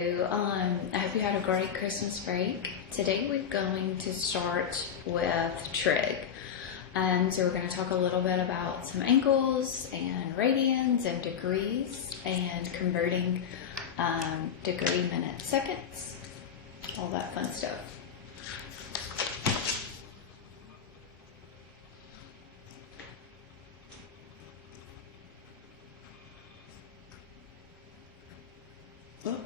I hope you had a great Christmas break. Today we're going to start with trig. So we're going to talk a little bit about some angles and radians and degrees and converting degree minutes seconds, all that fun stuff. Uh-oh.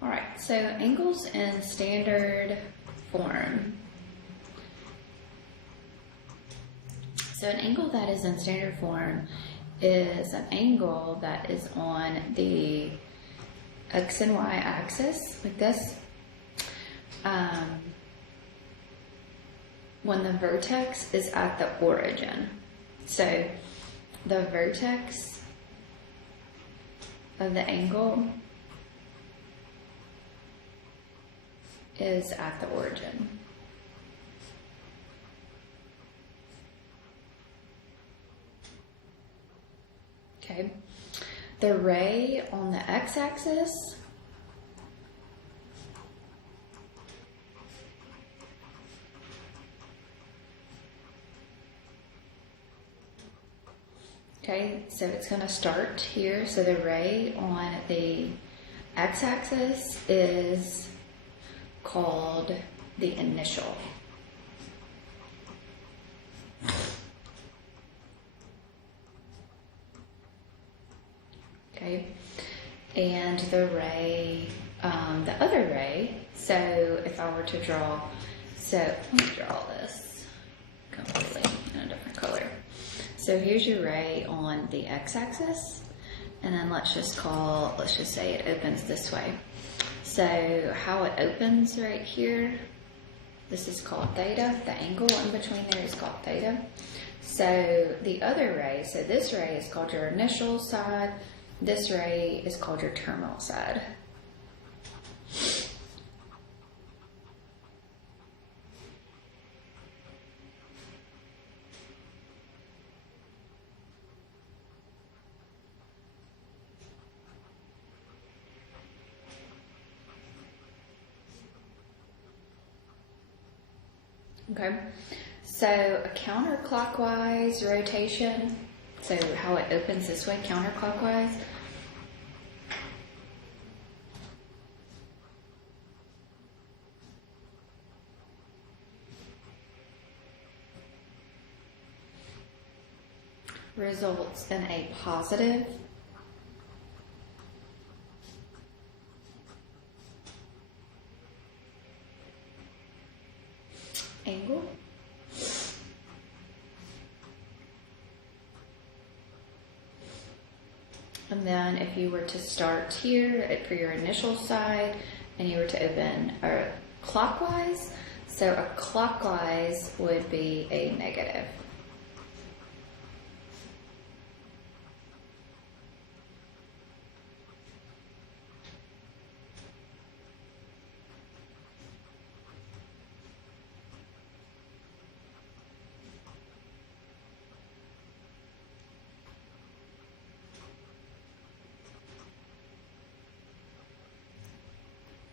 All right, so angles in standard form. So an angle that is in standard form is an angle that is on the X and Y axis, like this. When the vertex is at the origin. So the vertex of the angle is at the origin. Okay. The ray on the x-axis okay, so it's going to start here. So the ray on the x-axis is called the initial. Okay, and the ray, the other ray, so if I were to draw, so let me draw this completely in a different color. So here's your ray on the x-axis, and then let's just say it opens this way. So how it opens right here, this is called theta. The angle in between there is called theta. So the other ray, so this ray is called your initial side. This ray is called your terminal side. Okay, so a counterclockwise rotation, so how it opens this way, counterclockwise. Results in a positive angle. And then if you were to start here for your initial side and you were to open clockwise, so a clockwise would be a negative.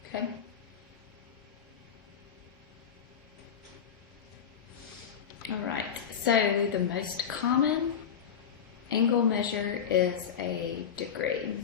Okay. All right, so the most common angle measure is a degree.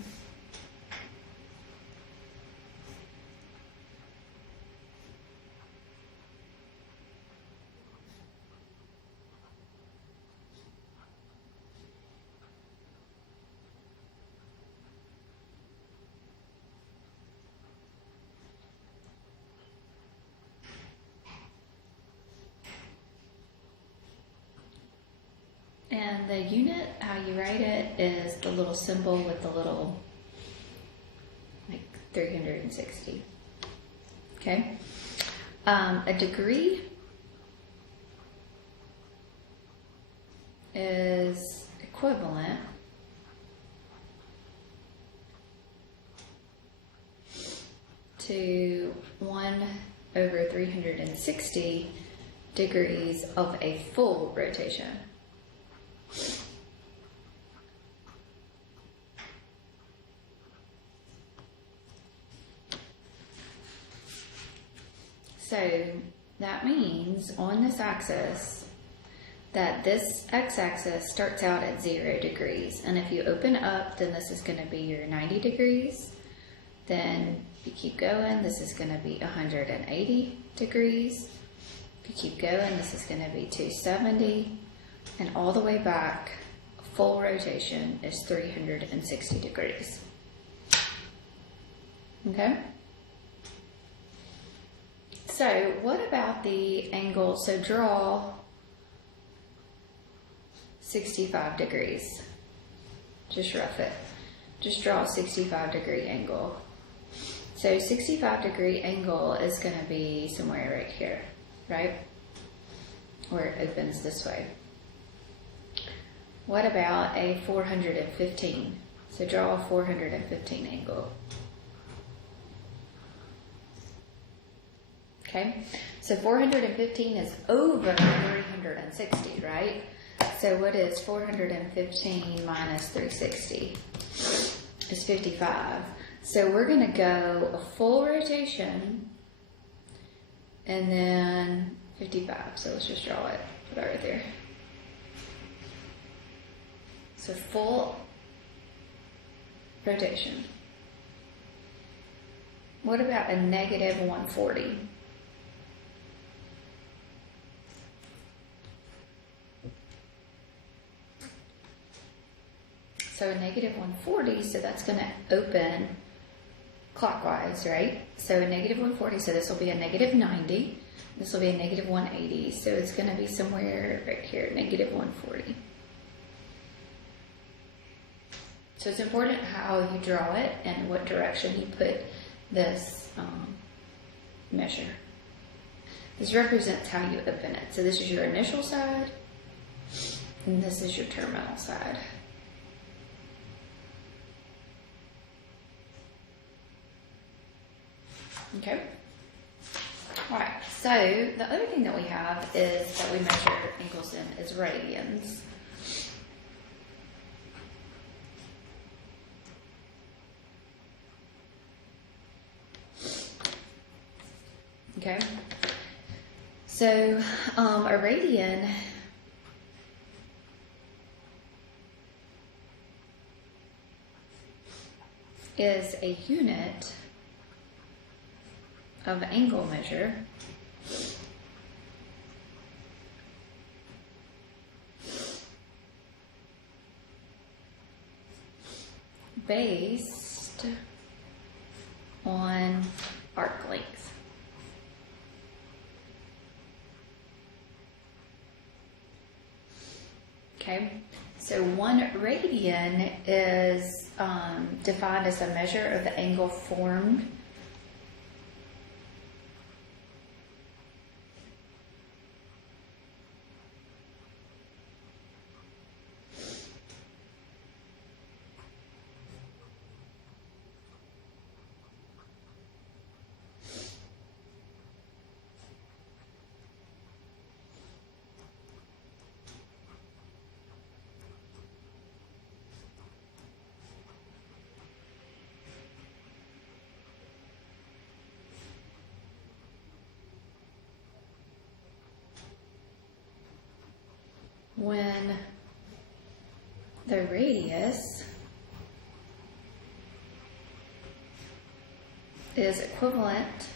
And the unit, how you write it, is the little symbol with the little, like 360. Okay. A degree is equivalent to 1/360 degrees of a full rotation. So that means on this axis that this x-axis starts out at 0 degrees. And if you open up, then this is going to be your 90 degrees. Then if you keep going, this is going to be 180 degrees. If you keep going, this is going to be 270. And all the way back, full rotation is 360 degrees. Okay? So what about the angle? So draw 65 degrees. Just rough it. Just draw a 65-degree angle. So 65-degree angle is going to be somewhere right here, right? Where it opens this way. What about a 415? So draw a 415 angle. Okay, so 415 is over 360, right? So what is 415 minus 360? Is 55. So we're going to go a full rotation and then 55. So let's just draw it. Put that right there. So full rotation. What about a negative 140? So a negative 140, so that's going to open clockwise, right? So a negative 140, so this will be a negative 90. This will be a negative 180. So it's going to be somewhere right here, negative 140. So it's important how you draw it and what direction you put this measure. This represents how you open it. So this is your initial side, and this is your terminal side. Okay. All right. So the other thing that we have is that we measure angles in is radians. Okay. So a radian is a unit of angle measure based on arc length. Okay, so 1 radian is defined as a measure of the angle formed when the radius is equivalent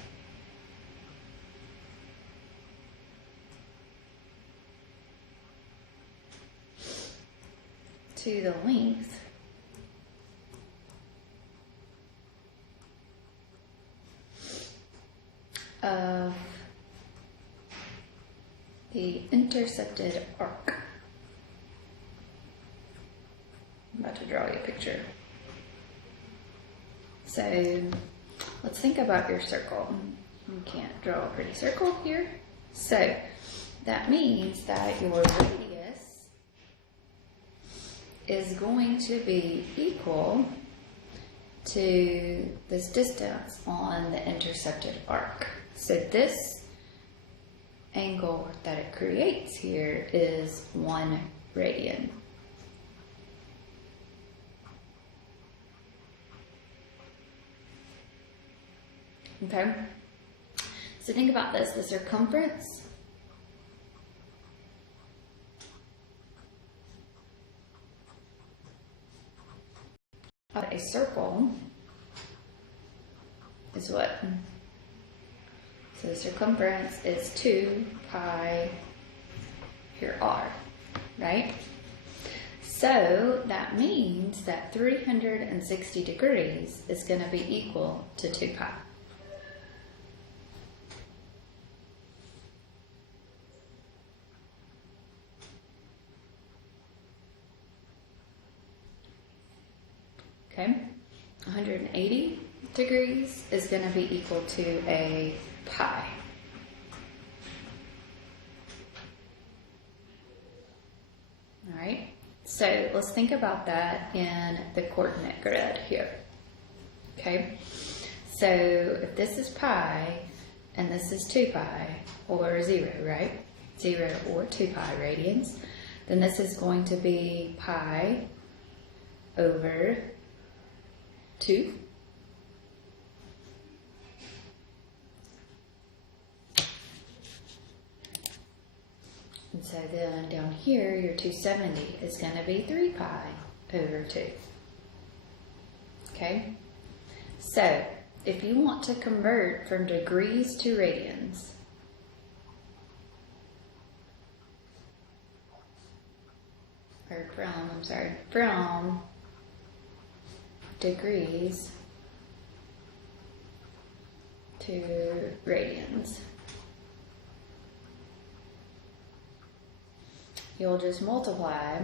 to the length of the intercepted arc. I'm about to draw you a picture. So let's think about your circle. You can't draw a pretty circle here. So that means that your radius is going to be equal to this distance on the intercepted arc. So this angle that it creates here is 1 radian. Okay? So think about this, the circumference of a circle is what? So the circumference is 2 pi here r, right? So that means that 360 degrees is going to be equal to 2 pi. Okay, 180 degrees is going to be equal to a pi. All right, so let's think about that in the coordinate grid here. Okay, so if this is pi and this is 2 pi or 0, right? 0 or 2 pi radians, then this is going to be pi over 2. And so then down here, your 270 is going to be 3 pi over 2. Okay? So, if you want to convert from degrees to radians, from degrees to radians, you'll just multiply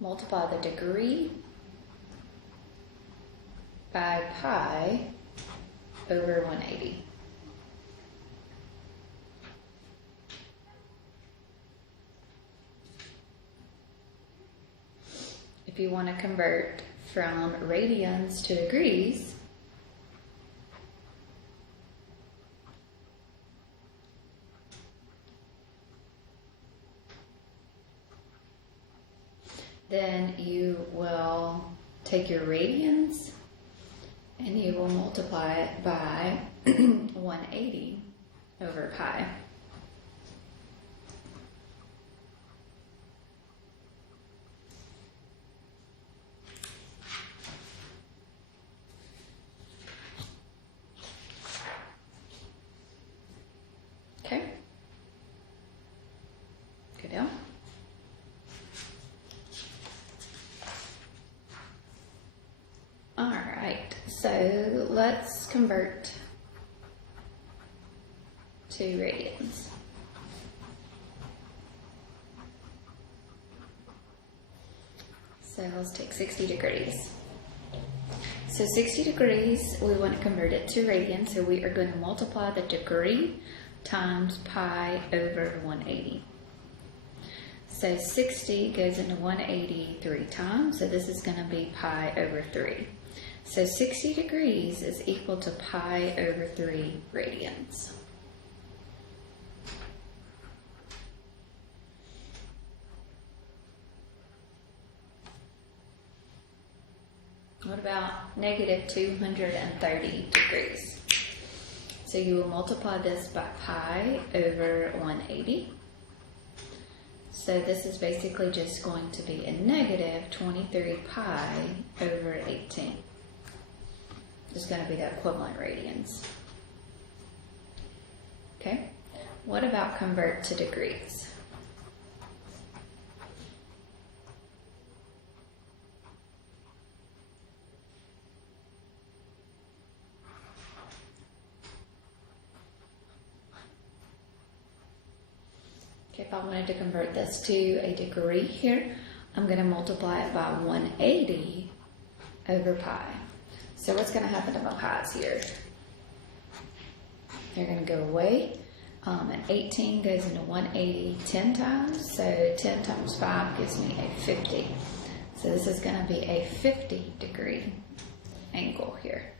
the degree by pi over 180. If you want to convert from radians to degrees, then you will take your radians and you will multiply it by 180 over pi. Okay. Good deal. All right, so let's convert to radians. So let's take 60 degrees. So 60 degrees, we want to convert it to radians, so we are going to multiply the degree times pi over 180. So 60 goes into 180 3 times, so this is going to be pi over 3. So 60 degrees is equal to pi over 3 radians. What about negative 230 degrees? So you will multiply this by pi over 180. So this is basically just going to be a negative 23 pi over 18. It's going to be the equivalent radians. Okay, what about convert to degrees? Okay, if I wanted to convert this to a degree here, I'm going to multiply it by 180 over pi. So what's going to happen to my pi's here? They're going to go away. And 18 goes into 180 10 times. So 10 times 5 gives me a 50. So this is going to be a 50-degree angle here.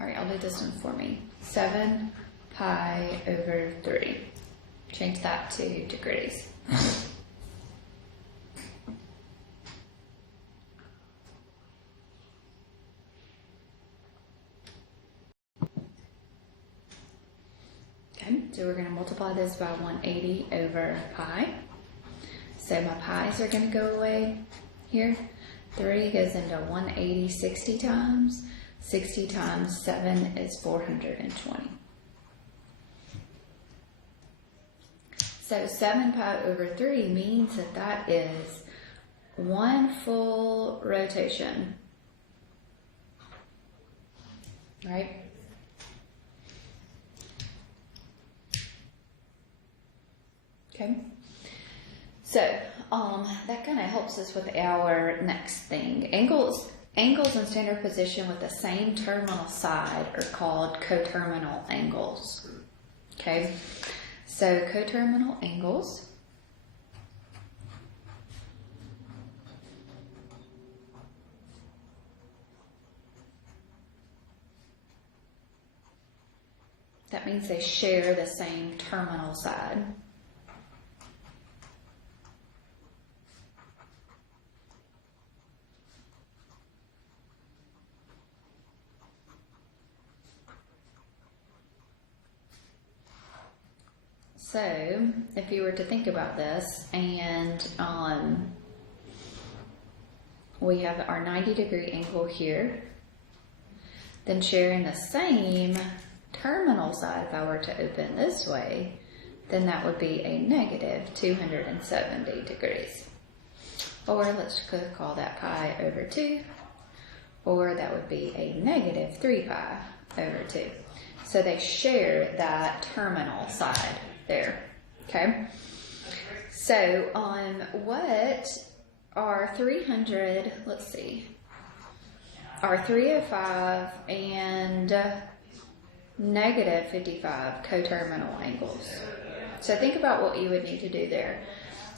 All right, I'll do this one for me. 7 pi over 3. Change that to degrees. Okay, so we're going to multiply this by 180 over pi. So my pi's are going to go away here. 3 goes into 180 60 times. 60 times 7 is 420. So 7 pi over 3 means that that is 1 full rotation, right? Okay. So that kind of helps us with our next thing. Angles in standard position with the same terminal side are called coterminal angles. Okay. So coterminal angles that means they share the same terminal side. So, if you were to think about this, and we have our 90-degree angle here, then sharing the same terminal side, if I were to open this way, then that would be a negative 270 degrees. Or let's call that pi over 2, or that would be a negative 3 pi over 2. So they share that terminal side there, okay? So what are 300, let's see, are 305 and negative 55 coterminal angles. So think about what you would need to do there,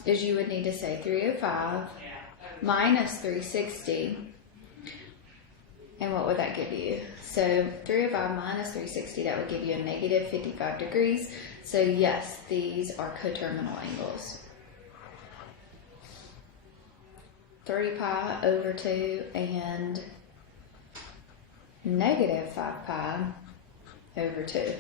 is you would need to say 305 minus 360, and what would that give you? So 305 minus 360, that would give you a negative 55 degrees. So yes, these are coterminal angles. 3 pi over 2 and negative 5 pi over 2.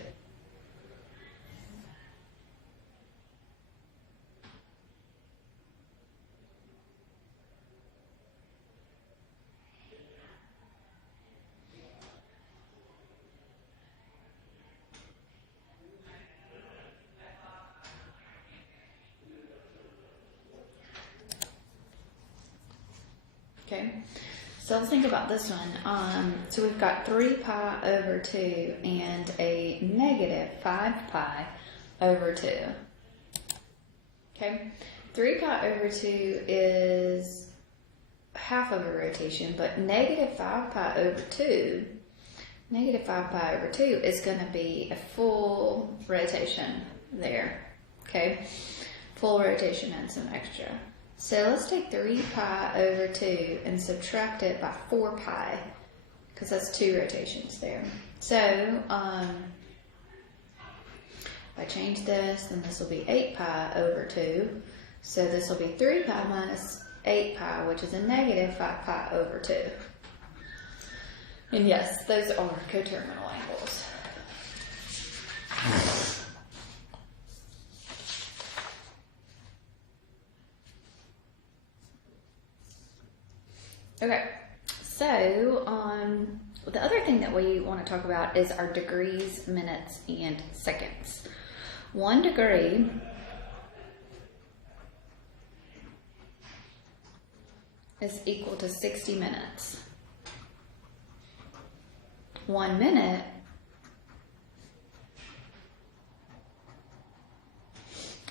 Okay, so let's think about this one. So we've got 3 pi over 2 and a negative 5 pi over 2. Okay, 3 pi over 2 is half of a rotation, but negative 5 pi over 2, negative 5 pi over 2 is going to be a full rotation there. Okay, full rotation and some extra. So let's take 3 pi over 2 and subtract it by 4 pi, because that's 2 rotations there. So if I change this, then this will be 8 pi over 2. So this will be 3 pi minus 8 pi, which is a negative 5 pi over 2. And yes, those are coterminal angles. Okay, so the other thing that we want to talk about is our degrees, minutes, and seconds. 1 degree is equal to 60 minutes. 1 minute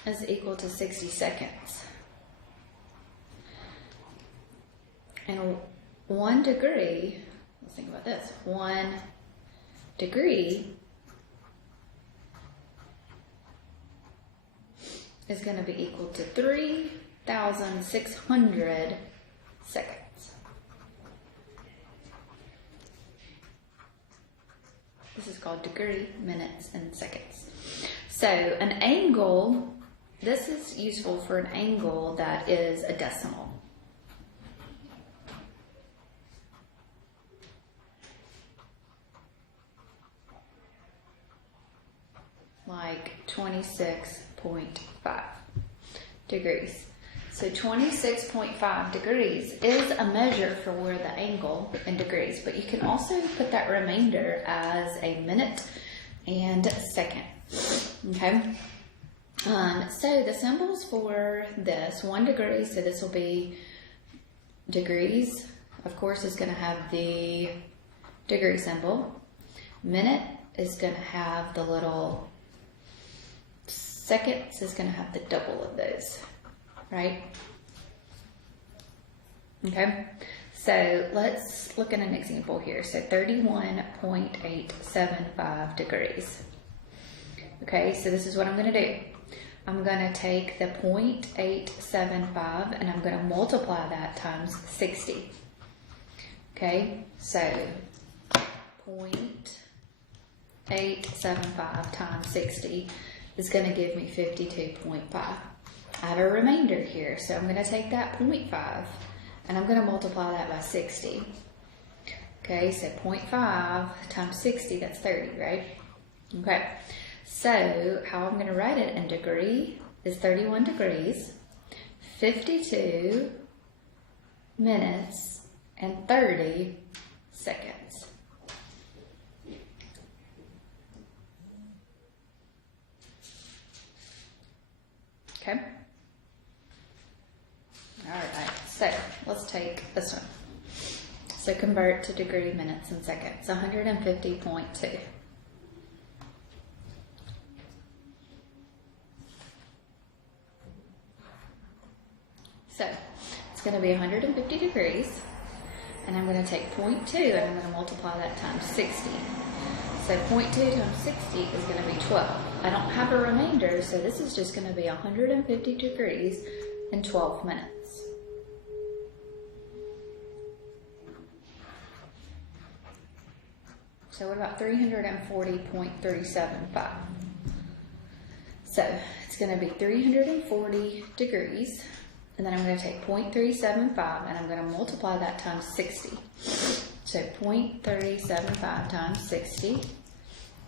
is equal to 60 seconds. And 1 degree, let's think about this, 1 degree is going to be equal to 3 3,600 seconds. This is called degree, minutes, and seconds. So an angle, this is useful for an angle that is a decimal. Like 26.5 degrees. So 26.5 degrees is a measure for where the angle in degrees, but you can also put that remainder as a minute and second. Okay. So the symbols for this, 1 degree, so this will be degrees, of course, is going to have the degree symbol. Minute is going to have the little, seconds is going to have the double of those, right? Okay, so let's look at an example here. So 31.875 degrees. Okay, so this is what I'm going to do. I'm going to take the 0.875 and I'm going to multiply that times 60. Okay, so 0.875 times 60 is going to give me 52.5. I have a remainder here, so I'm going to take that 0.5 and I'm going to multiply that by 60. Okay, so 0.5 times 60, that's 30, right? Okay, so how I'm going to write it in degree is 31 degrees, 52 minutes, and 30 seconds. Okay. All right, so let's take this one. So convert to degree, minutes, and seconds. 150.2. So it's going to be 150 degrees, and I'm going to take 0.2 and I'm going to multiply that times 60. So 0.2 times 60 is going to be 12. I don't have a remainder, so this is just going to be 150 degrees in 12 minutes. So what about 340.375? So it's going to be 340 degrees, and then I'm going to take 0.375 and I'm going to multiply that times 60. So 0.375 times 60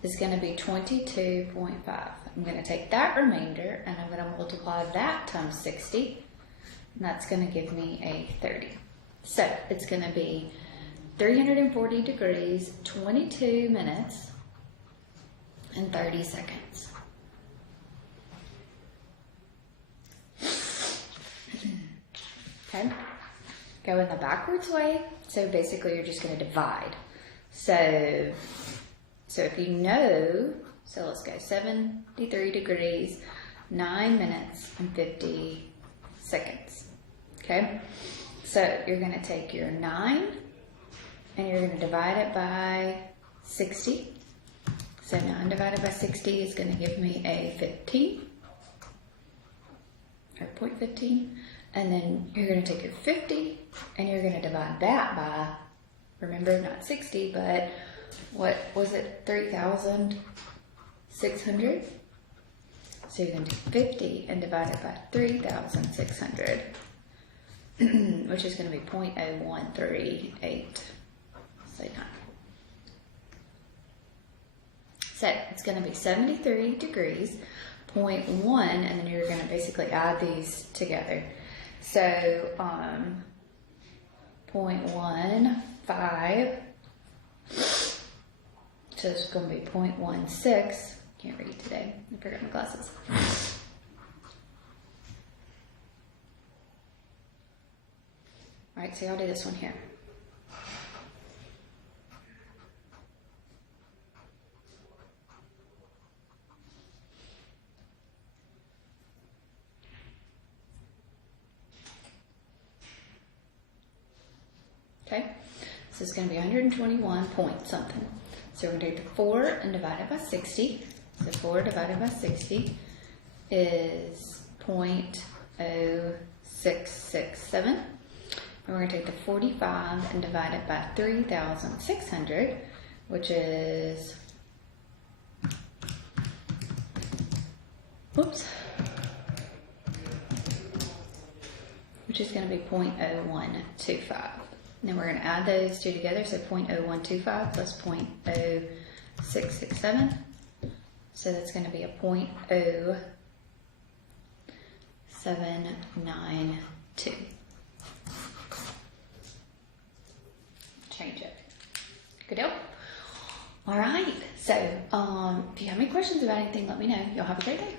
is going to be 22.5. I'm going to take that remainder and I'm going to multiply that times 60, and that's going to give me a 30. So it's going to be 340 degrees, 22 minutes, and 30 seconds. Okay, go in the backwards way. So basically you're just going to divide. So if you know, so let's go 73 degrees, 9 minutes, and 50 seconds. Okay, so you're going to take your 9 and you're going to divide it by 60. So 9 divided by 60 is going to give me a 15, or 0.15. And then you're going to take your 50 and you're going to divide that by, remember, not 60, but what was it, 3,600? So you're going to take 50 and divide it by 3,600, which is going to be 0.0138. So it's going to be 73 degrees, 0.1, and then you're going to basically add these together. So 0.15, so it's going to be 0.16. Can't read today, I forgot my glasses. All right, so I'll do this one here. Okay, so it's going to be 121 point something. So we're going to take the 4 and divide it by 60. So 4 divided by 60 is 0.06. 0.0667. And we're going to take the 45 and divide it by 3,600, which is, which is going to be 0.0125. Then we're going to add those two together, so 0.0125 plus 0.0667. So that's going to be a 0.0792. Change it. Good deal? All right. So if you have any questions about anything, let me know. Y'all have a great day.